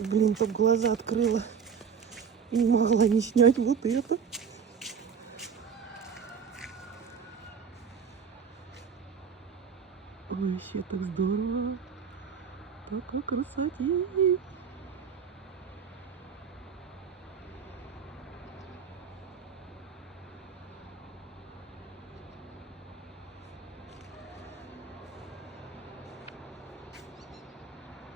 Блин, только глаза открыла. Не могла не снять вот это. Ой, вообще так здорово. Такая красота.